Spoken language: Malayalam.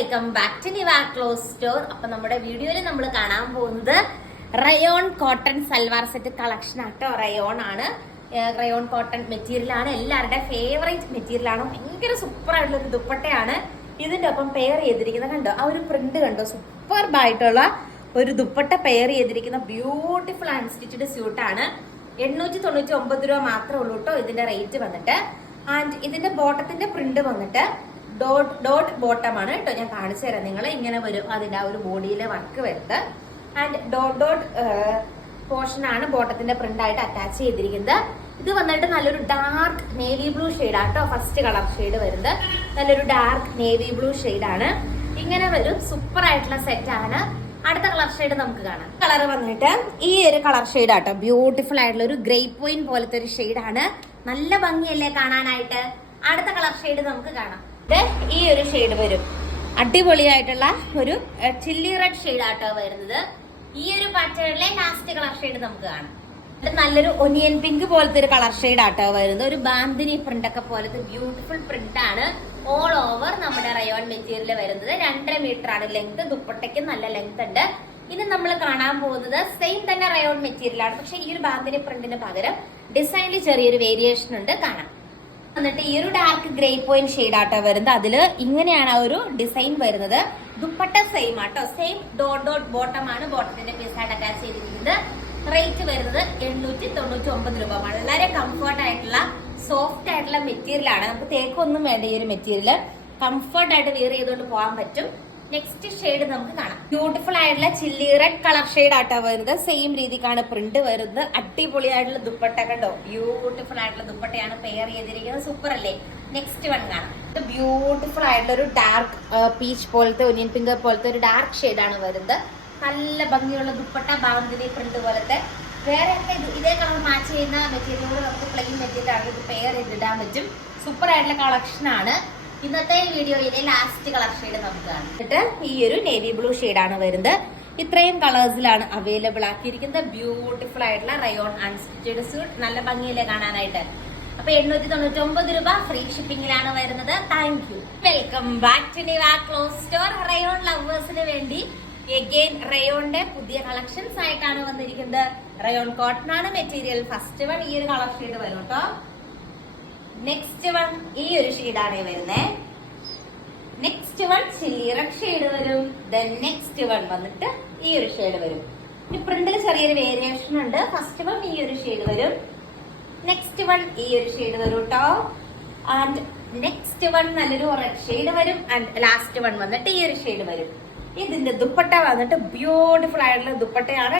Welcome back to Niva clothes store അപ്പൊ നമ്മുടെ വീഡിയോയിൽ നമ്മൾ കാണാൻ പോകുന്നത് rayon cotton salwar set collection ആട്ടോ. റയോൺ ആണ്. റയോൺ കോട്ടൺ മെറ്റീരിയൽ ആണ്. എല്ലാവരുടെ ഫേവറേറ്റ് മെറ്റീരിയൽ ആണ്. ഭയങ്കര സൂപ്പർ ആയിട്ടുള്ള ഒരു ദുപ്പട്ടയാണ്. ഇതിന്റെ ഒപ്പം പെയർ ചെയ്തിരിക്കുന്ന കണ്ടോ? ആ ഒരു പ്രിന്റ് കണ്ടോ? സൂപ്പർബായിട്ടുള്ള ഒരു ദുപ്പട്ട പെയർ ചെയ്തിരിക്കുന്ന ബ്യൂട്ടിഫുൾ അൺസ്റ്റിച്ചഡ് സ്യൂട്ടാണ് എണ്ണൂറ്റി തൊണ്ണൂറ്റി ഒമ്പത് രൂപ മാത്രമേ ഉള്ളൂ കേട്ടോ ഇതിന്റെ റേറ്റ് വന്നിട്ട്. ആൻഡ് ഇതിന്റെ ബോട്ടത്തിന്റെ പ്രിന്റ് വന്നിട്ട് ഡോട്ട് ഡോട്ട് ബോട്ടം ആണ് കേട്ടോ ഞാൻ കാണിച്ചു തരാം. നിങ്ങൾ ഇങ്ങനെ വരും. അതിന്റെ ആ ഒരു ബോഡിയിലെ വർക്ക് വരുന്നത് ആൻഡ് ഡോട്ട് ഡോട്ട് പോർഷൻ ആണ് ബോട്ടത്തിന്റെ പ്രിന്റ് ആയിട്ട് അറ്റാച്ച് ചെയ്തിരിക്കുന്നത്. ഇത് വന്നിട്ട് നല്ലൊരു ഡാർക്ക് നേവി ബ്ലൂ ആട്ടോ ഫസ്റ്റ് കളർ ഷെയ്ഡ് വരുന്നത്. നല്ലൊരു ഡാർക്ക് നേവി ബ്ലൂ ആണ്. ഇങ്ങനെ വരും. സൂപ്പർ ആയിട്ടുള്ള ആണ്. അടുത്ത കളർ ഷെയ്ഡ് നമുക്ക് കാണാം. കളർ വന്നിട്ട് ഈ ഒരു കളർ ഷെയ്ഡ് ആട്ടോ. ബ്യൂട്ടിഫുൾ ആയിട്ടുള്ള ഒരു ഗ്രേ പോയിന്റ് പോലത്തെ ഒരു ഷെയ്ഡാണ് നല്ല ഭംഗിയല്ലേ കാണാനായിട്ട്? അടുത്ത കളർ ഷെയ്ഡ് നമുക്ക് കാണാം. ഇത് ഈ ഒരു ഷെയ്ഡ് വരും. അടിപൊളിയായിട്ടുള്ള ഒരു ചില്ലി റെഡ് ഷെയ്ഡ് ആട്ടോ വരുന്നത്. ഈ ഒരു പാറ്റേണിലെ ലാസ്റ്റ് കളർ ഷെയ്ഡ് നമുക്ക് കാണാം. നല്ലൊരു ഒനിയൻ പിങ്ക് പോലത്തെ ഒരു കളർ ഷെയ്ഡ് ആട്ടോ വരുന്നത്. ഒരു ബാന്തിനി പ്രിന്റ് ഒക്കെ പോലത്തെ ബ്യൂട്ടിഫുൾ പ്രിന്റ് ആണ് ഓൾ ഓവർ നമ്മുടെ റയോൺ മെറ്റീരിയൽ വരുന്നത്. രണ്ടര മീറ്റർ ആണ് ലെങ്ത് ദുപ്പട്ടയ്ക്ക് നല്ല ലെങ്ത് ഉണ്ട്. ഇനി നമ്മൾ കാണാൻ പോകുന്നത് സെയിം തന്നെ റയോൺ മെറ്റീരിയൽ ആണ്. പക്ഷെ ഈ ഒരു ബാന്തിനി പ്രിന്റിന് പകരം ഡിസൈനിൽ ചെറിയൊരു വേരിയേഷൻ ഉണ്ട്. കാണാം. എന്നിട്ട് ഈ ഒരു ഡാർക്ക് ഗ്രേ പോയിന്റ് ഷെയ്ഡ് ആട്ടോ വരുന്നത്. അതിൽ ഇങ്ങനെയാണ് ആ ഒരു ഡിസൈൻ വരുന്നത്. ദുപ്പട്ട സെയിം ആട്ടോ. സെയിം ഡോട്ട് ഡോട്ട് ബോട്ടം ആണ് ബോട്ടത്തിന്റെ പീസ് ആയിട്ട് അറ്റാച്ച് ചെയ്തിരിക്കുന്നത്. റേറ്റ് വരുന്നത് എണ്ണൂറ്റി തൊണ്ണൂറ്റി ഒമ്പത് രൂപ. വളരെ കംഫർട്ട് ആയിട്ടുള്ള സോഫ്റ്റ് ആയിട്ടുള്ള മെറ്റീരിയൽ ആണ്. നമുക്ക് തേക്കൊന്നും വേണ്ട ഈ ഒരു മെറ്റീരിയൽ കംഫർട്ട് ആയിട്ട് വെയർ ചെയ്തുകൊണ്ട് പോകാൻ പറ്റും. നെക്സ്റ്റ് ഷെയ്ഡ് നമുക്ക് കാണാം. ബ്യൂട്ടിഫുൾ ആയിട്ടുള്ള ചില്ലി റെഡ് കളർ ഷെയ്ഡ് ആട്ടോ വരുന്നത്. സെയിം രീതിക്കാണ് പ്രിന്റ് വരുന്നത്. അടിപൊളിയായിട്ടുള്ള ദുപ്പട്ട കണ്ടോ? ബ്യൂട്ടിഫുൾ ആയിട്ടുള്ള ദുപ്പട്ടയാണ് പെയർ ചെയ്തിരിക്കുന്നത്. സൂപ്പർ അല്ലേ? നെക്സ്റ്റ് വൺ കാണാം. ഇത് ബ്യൂട്ടിഫുൾ ആയിട്ടുള്ള ഒരു ഡാർക്ക് പീച്ച് പോലത്തെ ഒനിയൻ പിങ്കർ പോലത്തെ ഒരു ഡാർക്ക് ഷെയ്ഡാണ് വരുന്നത്. നല്ല ഭംഗിയുള്ള ദുപ്പട്ട ബാന്തിനി പ്രിന്റ് പോലത്തെ. വേറെ ഇതേ? കളർ മാച്ച് ചെയ്യുന്ന മെറ്റീരിയലുകൾ നമുക്ക് പ്ലെയിൻ മെറ്റീരിയൽ ആണ് ഇത് പെയർ ചെയ്തിടാൻ പറ്റും. സൂപ്പർ ആയിട്ടുള്ള കളക്ഷൻ ആണ്. ഇന്നത്തെ വീഡിയോയിലെ ലാസ്റ്റ് കളർ ഷെയ്ഡ് നമുക്ക് എന്നിട്ട് ഈ ഒരു നേവി ബ്ലൂ ആണ് വരുന്നത്. ഇത്രയും കളേഴ്സിലാണ് അവൈലബിൾ ആക്കിയിരിക്കുന്നത്. ബ്യൂട്ടിഫുൾ ആയിട്ടുള്ള റയോൺ അൺസ്റ്റിച്ചഡ് സ്യൂട്ട് നല്ല ഭംഗിയിലെ കാണാനായിട്ട്? അപ്പൊ എണ്ണൂറ്റി തൊണ്ണൂറ്റി ഒമ്പത് രൂപ ഫ്രീ ഷിപ്പിംഗിലാണ് വരുന്നത് thank you welcome back to Niva clothes store rayon ലവേഴ്സിന് വേണ്ടി എഗെയിൻ റയോണിന്റെ പുതിയ കളക്ഷൻസ് ആയിട്ടാണ് വന്നിരിക്കുന്നത്. റയോൺ കോട്ടൺ ആണ് മെറ്റീരിയൽ ഫസ്റ്റ് വൺ ഈ ഒരു കളർ ഷെയ്ഡ് വരും കേട്ടോ. നെക്സ്റ്റ് വൺ ഈ ഒരു ഷെയ്ഡാണ് വരുന്നത് നെക്സ്റ്റ് വൺ റെഡ് ഷെയ്ഡ് വരും. ദെൻ നെക്സ്റ്റ് വൺ വന്നിട്ട് ഈ ഒരു ഷെയ്ഡ് വരും. ഇനി പ്രിന്റിൽ ചെറിയൊരു വേരിയേഷൻ ഉണ്ട്. ഫസ്റ്റ് വൺ ഈ ഒരു ഷെയ്ഡ് വരും. നെക്സ്റ്റ് വൺ ഈ ഒരു ഷെയ്ഡ് വരും കേട്ടോ ആൻഡ് നെക്സ്റ്റ് വൺ നല്ലൊരു റെഡ് ഷെയ്ഡ് വരും. ആൻഡ് ലാസ്റ്റ് വൺ വന്നിട്ട് ഈ ഒരു ഷെയ്ഡ് വരും. ഇതിന്റെ ദുപ്പട്ട വന്നിട്ട് ബ്യൂട്ടിഫുൾ ആയിട്ടുള്ള ദുപ്പട്ടയാണ്.